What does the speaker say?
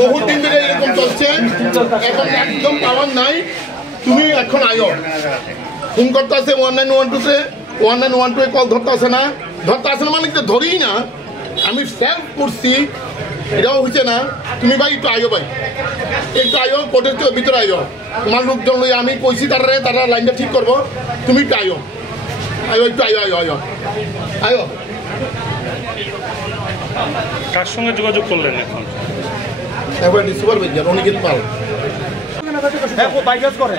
বহুত দিন ধরে এরকম চলছে, এখন একদম পাওয়ার নাই। তুমি এখন আয়ো, ফোন করতে আছে 1912-তে, 1912 কল ধরতে আসে না মানে তো ধরি না। আমি সেলফ করছি, এটাও হয়েছে না। তুমি ভাই একটু আয়ো, ভাই একটু আয়ো, কোর্টের ভিতরে আয়ো। তোমার লোকজন লই আমি কইছি তারা লাইনটা ঠিক করবো। তুমি একটু আয়ো, একটু আয়ো। কার সঙ্গে যোগাযোগ করলেন এখন? এখন সুপারভাইজার অনিকেত পাল। বাইকাজ করে